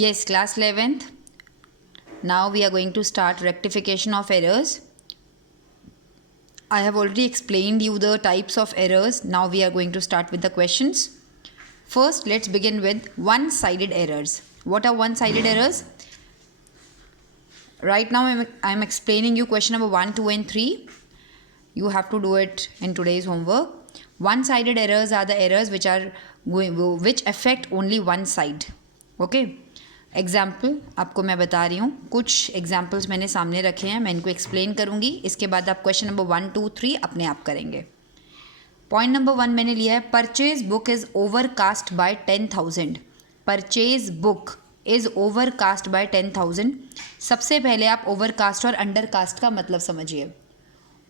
Yes, class 11th. Now we are going to start rectification of errors. I have already explained you the types of errors. Now we are going to start with the questions. First, let's begin with one-sided errors. What are one-sided errors? Right now I am explaining you question number 1, 2 and 3. You have to do it in today's homework. One-sided errors are the errors which affect only one side. Okay? Example आपको मैं बता रही हूँ, कुछ examples मैंने सामने रखे हैं, मैं इनको एक्सप्लेन करूँगी. इसके बाद आप क्वेश्चन नंबर 1, 2, 3 अपने आप करेंगे. पॉइंट नंबर 1 मैंने लिया है, purchase book is overcast bye 10,000. Purchase book is overcast bye 10,000. सबसे पहले आप ओवरकास्ट और अंडरकास्ट का मतलब समझिए.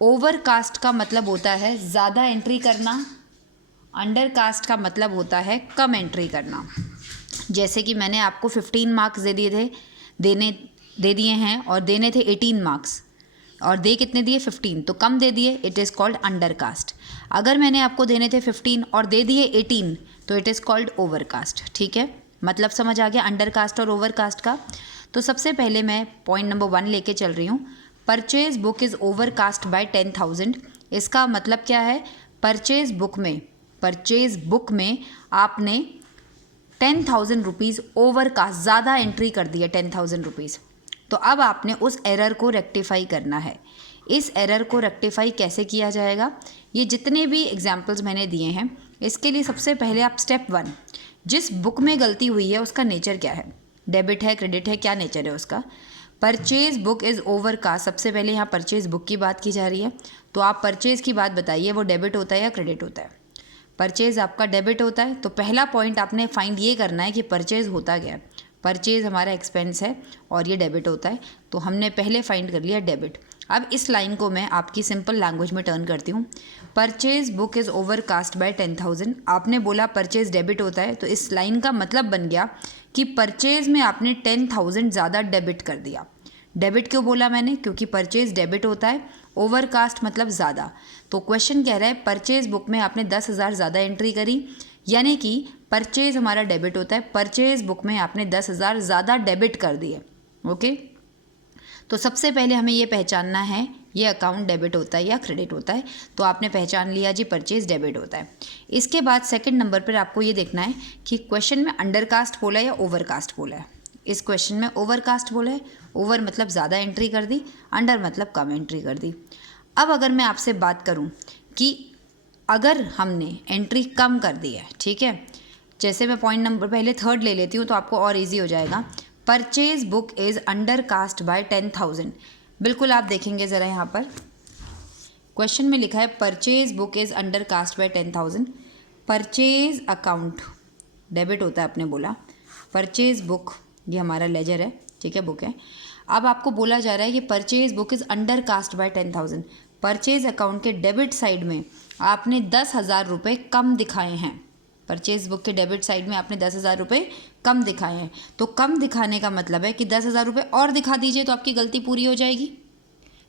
ओवरकास्ट का मतलब होता है ज़्यादा एंट्री करना, अंडरकास्ट का मतलब होता है कम एंट्री करना. जैसे कि मैंने आपको 15 मार्क्स दे दिए हैं और देने थे 18 मार्क्स और दे कितने दिए 15, तो कम दे दिए, इट इज़ कॉल्ड अंडरकास्ट. अगर मैंने आपको देने थे 15 और दे दिए 18 तो इट इज़ कॉल्ड ओवरकास्ट. ठीक है, मतलब समझ आ गया अंडरकास्ट और ओवरकास्ट का. तो सबसे पहले मैं पॉइंट नंबर 1 लेके चल रही हूँ. Purchase book is overcast bye 10,000. इसका मतलब क्या है, परचेज बुक में आपने 10,000 रुपीज़ ओवरकास्ट ज़्यादा एंट्री कर दी है 10,000 रुपीज़. तो अब आपने उस एरर को रेक्टिफाई करना है. इस एरर को रेक्टिफाई कैसे किया जाएगा, ये जितने भी एग्जाम्पल्स मैंने दिए हैं इसके लिए सबसे पहले आप स्टेप 1, जिस बुक में गलती हुई है उसका नेचर क्या है, डेबिट है, क्रेडिट है, क्या नेचर है उसका. परचेज बुक इज़ ओवरकास्ट, सबसे पहले यहाँ परचेज बुक की बात की जा रही है, तो आप परचेज की बात बताइए, वो डेबिट होता है या क्रेडिट होता है. परचेज़ आपका डेबिट होता है, तो पहला पॉइंट आपने फाइंड ये करना है कि परचेज़ होता क्या है. परचेज़ हमारा एक्सपेंस है और ये डेबिट होता है, तो हमने पहले फाइंड कर लिया डेबिट. अब इस लाइन को मैं आपकी सिंपल लैंग्वेज में टर्न करती हूँ. Purchase book is overcast bye 10,000. आपने बोला परचेज़ डेबिट होता है, तो इस लाइन का मतलब बन गया कि परचेज़ में आपने 10,000 ज़्यादा डेबिट कर दिया. डेबिट क्यों बोला मैंने, क्योंकि परचेज़ डेबिट होता है, ओवरकास्ट मतलब ज़्यादा. तो क्वेश्चन कह रहा है परचेज बुक में आपने 10,000 ज़्यादा एंट्री करी, यानी कि परचेज हमारा डेबिट होता है, परचेज बुक में आपने 10,000 ज़्यादा डेबिट कर दिए. ओके, तो सबसे पहले हमें ये पहचानना है ये अकाउंट डेबिट होता है या क्रेडिट होता है. तो आपने पहचान लिया जी परचेज डेबिट होता है. इसके बाद सेकंड नंबर पर आपको ये देखना है कि क्वेश्चन में अंडरकास्ट बोला है या ओवरकास्ट बोला है. इस क्वेश्चन में ओवरकास्ट बोला है, ओवर मतलब ज़्यादा एंट्री कर दी, अंडर मतलब कम एंट्री कर दी. अब अगर मैं आपसे बात करूं कि अगर हमने एंट्री कम कर दी है, ठीक है, जैसे मैं पॉइंट नंबर पहले 3 ले लेती हूँ तो आपको और इजी हो जाएगा. Purchase book is undercast bye 10,000. बिल्कुल आप देखेंगे ज़रा यहाँ पर क्वेश्चन में लिखा है purchase book is undercast bye 10,000. Purchase account debit होता है, आपने बोला. परचेज बुक ये हमारा लेजर है, ठीक है, बुक है. अब आपको बोला जा रहा है कि purchase book is undercast bye 10,000. Purchase account के डेबिट साइड में आपने 10,000 रुपये कम दिखाए हैं. परचेज बुक के डेबिट साइड में आपने 10,000 रुपये कम दिखाए हैं. तो कम दिखाने का मतलब है कि 10,000 रुपये और दिखा दीजिए तो आपकी गलती पूरी हो जाएगी.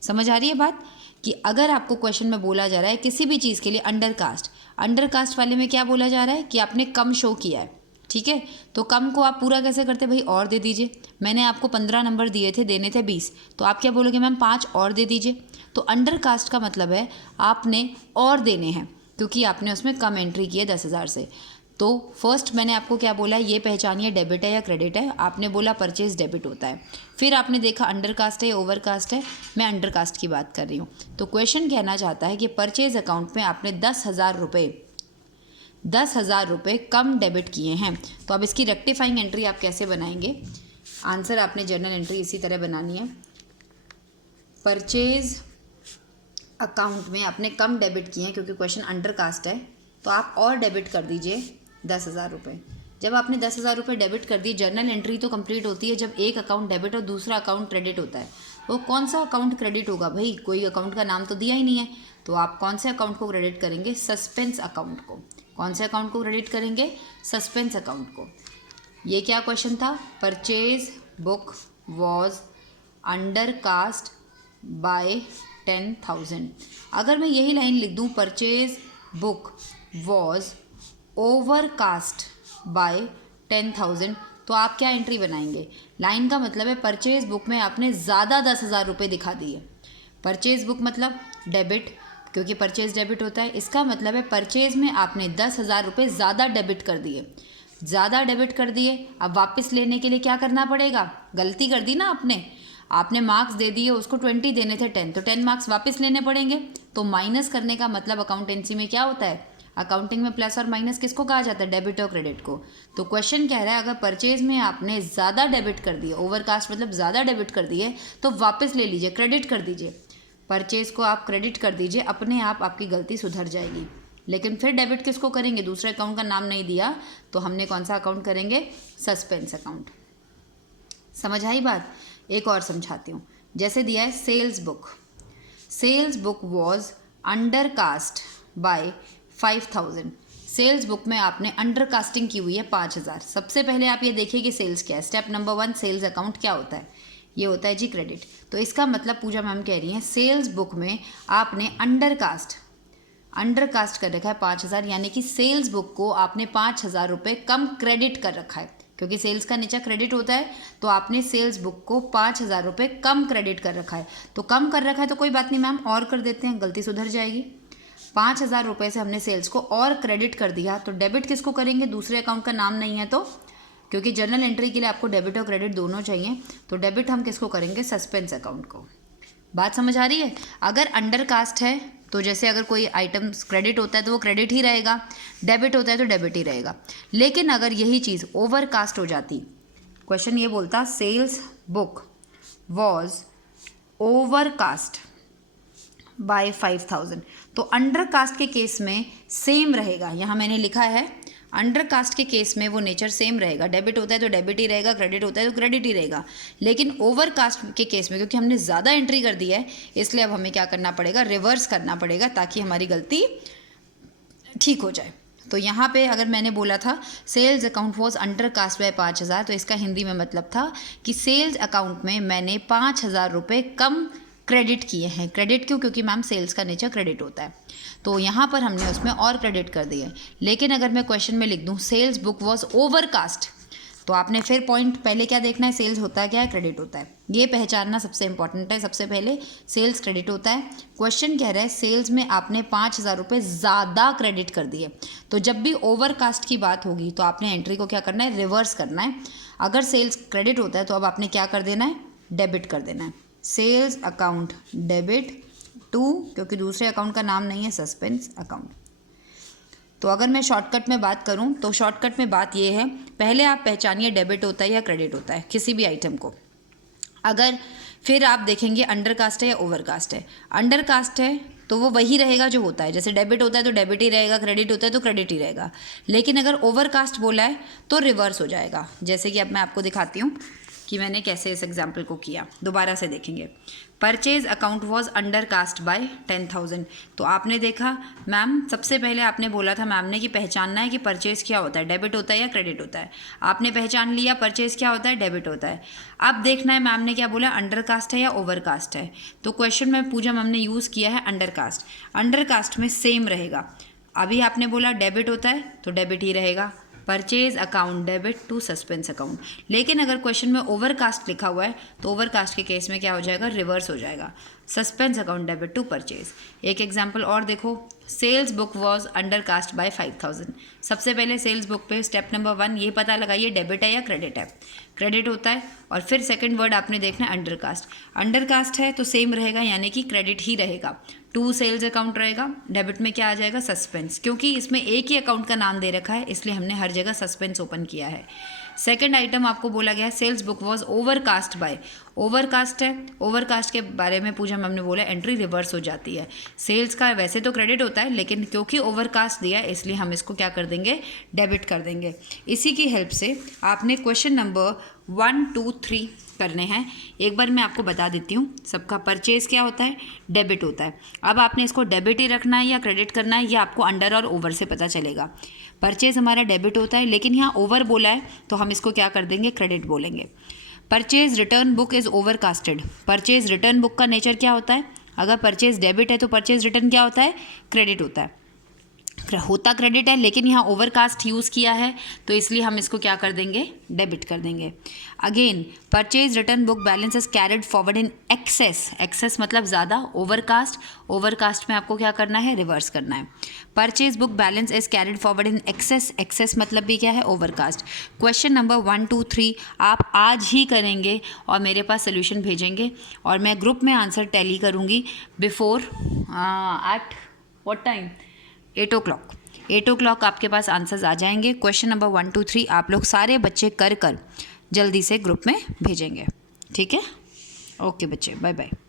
समझ आ रही है बात, कि अगर आपको क्वेश्चन में बोला जा रहा है किसी भी चीज़ के लिए अंडरकास्ट वाले में क्या बोला जा रहा है कि आपने कम शो किया है, ठीक है, तो कम को आप पूरा कैसे करते, भाई और दे दीजिए. मैंने आपको 15 नंबर दिए थे, देने थे 20, तो आप क्या बोलोगे, मैम 5 और दे दीजिए. तो अंडरकास्ट का मतलब है आपने और देने हैं, क्योंकि आपने उसमें कम एंट्री की है 10,000 से. तो फर्स्ट मैंने आपको क्या बोला, ये पहचानिए डेबिट है या क्रेडिट है. आपने बोला परचेज डेबिट होता है, फिर आपने देखा अंडरकास्ट है या ओवरकास्ट है. मैं अंडरकास्ट की बात कर रही हूँ. तो क्वेश्चन कहना चाहता है कि परचेज अकाउंट में आपने 10,000 रुपये कम डेबिट किए हैं. तो अब इसकी रेक्टिफाइंग एंट्री आप कैसे बनाएंगे, आंसर आपने जर्नल एंट्री इसी तरह बनानी है. परचेज अकाउंट में आपने कम डेबिट किए हैं क्योंकि क्वेश्चन अंडरकास्ट है, तो आप और डेबिट कर दीजिए 10,000 रुपये. जब आपने 10,000 रुपये डेबिट कर दिए, जर्नल एंट्री तो कंप्लीट होती है जब एक अकाउंट डेबिट और दूसरा अकाउंट क्रेडिट होता है. वो कौन सा अकाउंट क्रेडिट होगा, भाई कोई अकाउंट का नाम तो दिया ही नहीं है, तो आप कौन से अकाउंट को क्रेडिट करेंगे, सस्पेंस अकाउंट को. कौन से अकाउंट को क्रेडिट करेंगे, सस्पेंस अकाउंट को. ये क्या क्वेश्चन था, purchase book was undercast bye 10,000. अगर मैं यही लाइन लिख दूँ, purchase book was overcast bye 10,000, तो आप क्या एंट्री बनाएंगे? लाइन का मतलब है परचेज बुक में आपने ज़्यादा 10,000 रुपये दिखा दिए। परचेज बुक मतलब डेबिट, क्योंकि परचेज डेबिट होता है, इसका मतलब है परचेज में आपने 10,000 रुपये ज़्यादा डेबिट कर दिए। ज़्यादा डेबिट कर दिए, अब वापस लेने के लिए क्या करना पड़ेगा? गलती कर दी ना आपने मार्क्स दे दिए, उसको 20 देने थे 10, तो 10 मार्क्स वापस लेने पड़ेंगे। तो माइनस करने का मतलब अकाउंटेंसी में क्या होता है? अकाउंटिंग में प्लस और माइनस किसको कहा जाता है? डेबिट और क्रेडिट को। तो क्वेश्चन कह रहा है अगर परचेज में आपने ज़्यादा डेबिट कर दिए, ओवरकास्ट मतलब ज़्यादा डेबिट कर दिए, तो वापस ले लीजिए, क्रेडिट कर दीजिए। परचेज को आप क्रेडिट कर दीजिए, अपने आप आपकी गलती सुधर जाएगी। लेकिन फिर डेबिट किसको करेंगे? दूसरे अकाउंट का नाम नहीं दिया, तो हमने कौन सा अकाउंट करेंगे? Suspense account. समझ आई बात? एक और समझाती हूँ। जैसे दिया है sales book. Sales book was undercast by 5,000। Sales book में आपने अंडरकास्टिंग की हुई है 5,000। सबसे पहले आप ये देखिए कि सेल्स क्या है। स्टेप नंबर 1, सेल्स अकाउंट क्या होता है? ये होता है जी क्रेडिट। तो इसका मतलब पूजा मैम कह रही हैं सेल्स बुक में आपने अंडरकास्ट कर रखा है 5,000, यानी कि सेल्स बुक को आपने 5,000 रुपये कम क्रेडिट कर रखा है, क्योंकि सेल्स का नीचा क्रेडिट होता है। तो आपने सेल्स बुक को 5,000 रुपये कम क्रेडिट कर रखा है। तो कम कर रखा है तो कोई बात नहीं मैम, और कर देते हैं, गलती सुधर जाएगी। 5,000 रुपये से हमने सेल्स को और क्रेडिट कर दिया, तो डेबिट किसको करेंगे? दूसरे अकाउंट का नाम नहीं है तो, क्योंकि जर्नल एंट्री के लिए आपको डेबिट और क्रेडिट दोनों चाहिए, तो डेबिट हम किसको करेंगे? सस्पेंस अकाउंट को। बात समझ आ रही है? अगर अंडरकास्ट है तो जैसे अगर कोई आइटम क्रेडिट होता है तो वो क्रेडिट ही रहेगा, डेबिट होता है तो डेबिट ही रहेगा। लेकिन अगर यही चीज़ ओवरकास्ट हो जाती, क्वेश्चन ये बोलता sales book was overcast by 5,000, तो अंडरकास्ट के केस में सेम रहेगा। यहाँ मैंने लिखा है अंडरकास्ट के केस में वो नेचर सेम रहेगा, डेबिट होता है तो डेबिट ही रहेगा, क्रेडिट होता है तो क्रेडिट ही रहेगा। लेकिन ओवरकास्ट के केस में क्योंकि हमने ज़्यादा एंट्री कर दी है, इसलिए अब हमें क्या करना पड़ेगा? रिवर्स करना पड़ेगा, ताकि हमारी गलती ठीक हो जाए। तो यहाँ पे अगर मैंने बोला था sales account was undercast by 5,000, तो इसका हिंदी में मतलब था कि सेल्स अकाउंट में मैंने 5,000 रुपये कम क्रेडिट किए हैं। क्रेडिट क्यों? क्योंकि मैम सेल्स का नेचर क्रेडिट होता है, तो यहाँ पर हमने उसमें और क्रेडिट कर दिए। लेकिन अगर मैं क्वेश्चन में लिख दूँ सेल्स बुक वॉज ओवरकास्ट, तो आपने फिर पॉइंट पहले क्या देखना है? सेल्स होता है क्या है? क्रेडिट होता है। ये पहचानना सबसे इंपॉर्टेंट है। सबसे पहले सेल्स क्रेडिट होता है। क्वेश्चन कह रहा है सेल्स में आपने 5,000 रुपये ज़्यादा क्रेडिट कर दिए, तो जब भी ओवरकास्ट की बात होगी तो आपने एंट्री को क्या करना है? रिवर्स करना है। अगर सेल्स क्रेडिट होता है तो अब आपने क्या कर देना है? डेबिट कर देना है। सेल्स अकाउंट डेबिट टू, क्योंकि दूसरे अकाउंट का नाम नहीं है, सस्पेंस अकाउंट। तो अगर मैं शॉर्टकट में बात करूं तो शॉर्टकट में बात ये है, पहले आप पहचानिए डेबिट होता है या क्रेडिट होता है किसी भी आइटम को। अगर फिर आप देखेंगे अंडरकास्ट है या ओवरकास्ट है। अंडरकास्ट है तो वो वही रहेगा जो होता है, जैसे डेबिट होता है तो डेबिट ही रहेगा, क्रेडिट होता है तो क्रेडिट ही रहेगा। लेकिन अगर ओवरकास्ट बोला है तो रिवर्स हो जाएगा। जैसे कि अब मैं आपको दिखाती हूँ कि मैंने कैसे इस एग्जाम्पल को किया। दोबारा से देखेंगे। Purchase account was undercast bye 10,000, तो आपने देखा मैम सबसे पहले आपने बोला था मैम ने कि पहचानना है कि परचेज क्या होता है, डेबिट होता है या क्रेडिट होता है। आपने पहचान लिया परचेज क्या होता है, डेबिट होता है। अब देखना है मैम ने क्या बोला, अंडरकास्ट है या ओवरकास्ट है। तो क्वेश्चन में पूजा मैम ने यूज़ किया है अंडरकास्ट। अंडरकास्ट में सेम रहेगा। अभी आपने बोला डेबिट होता है तो डेबिट ही रहेगा, purchase account debit to suspense account. लेकिन अगर क्वेश्चन में ओवरकास्ट लिखा हुआ है तो ओवरकास्ट के केस में क्या हो जाएगा, रिवर्स हो जाएगा, suspense account debit to purchase. एक एग्जांपल और देखो, sales book was undercast by 5,000। सबसे पहले सेल्स बुक पे स्टेप नंबर 1 ये पता लगाइए डेबिट है या क्रेडिट है। क्रेडिट होता है और फिर सेकंड वर्ड आपने देखना है अंडरकास्ट। अंडरकास्ट है तो सेम रहेगा, यानी कि क्रेडिट ही रहेगा, टू सेल्स अकाउंट रहेगा। डेबिट में क्या आ जाएगा, सस्पेंस, क्योंकि इसमें एक ही अकाउंट का नाम दे रखा है इसलिए हमने हर जगह सस्पेंस ओपन किया है। सेकंड आइटम आपको बोला गया sales book was overcast by, overcast है, ओवरकास्ट के बारे में पूजा मैम ने बोला एंट्री रिवर्स हो जाती है। सेल्स का वैसे तो क्रेडिट होता है लेकिन क्योंकि ओवरकास्ट दिया है इसलिए हम इसको क्या कर देंगे, डेबिट कर देंगे। इसी की हेल्प से आपने क्वेश्चन नंबर 1, 2, 3 करने हैं। एक बार मैं आपको बता देती हूँ सबका। परचेज क्या होता है, डेबिट होता है। अब आपने इसको डेबिट ही रखना है या क्रेडिट करना है, ये आपको अंडर और ओवर से पता चलेगा। परचेज हमारा डेबिट होता है लेकिन यहाँ ओवर बोला है तो हम इसको क्या कर देंगे, क्रेडिट बोलेंगे। Purchase return book is overcasted. Purchase return book का नेचर क्या होता है, अगर परचेज डेबिट है तो परचेज रिटर्न क्या होता है, क्रेडिट होता है। होता क्रेडिट है, लेकिन यहाँ ओवरकास्ट यूज़ किया है तो इसलिए हम इसको क्या कर देंगे, डेबिट कर देंगे. Again purchase return book balance is carried forward in excess. Excess मतलब ज़्यादा. ओवरकास्ट, ओवरकास्ट में आपको क्या करना है, रिवर्स करना है. Purchase book balance is carried forward in excess. Excess मतलब भी क्या है, ओवरकास्ट. क्वेश्चन नंबर 1, 2, 3 आप आज ही करेंगे और मेरे पास सोल्यूशन भेजेंगे और मैं ग्रुप में आंसर टैली करूँगी before at what time, 8 o'clock. 8 o'clock आपके पास आंसर्स आ जाएंगे. क्वेश्चन नंबर 1, 2, 3 आप लोग सारे बच्चे कर जल्दी से ग्रुप में भेजेंगे. ठीक है, ओके बच्चे, बाय बाय.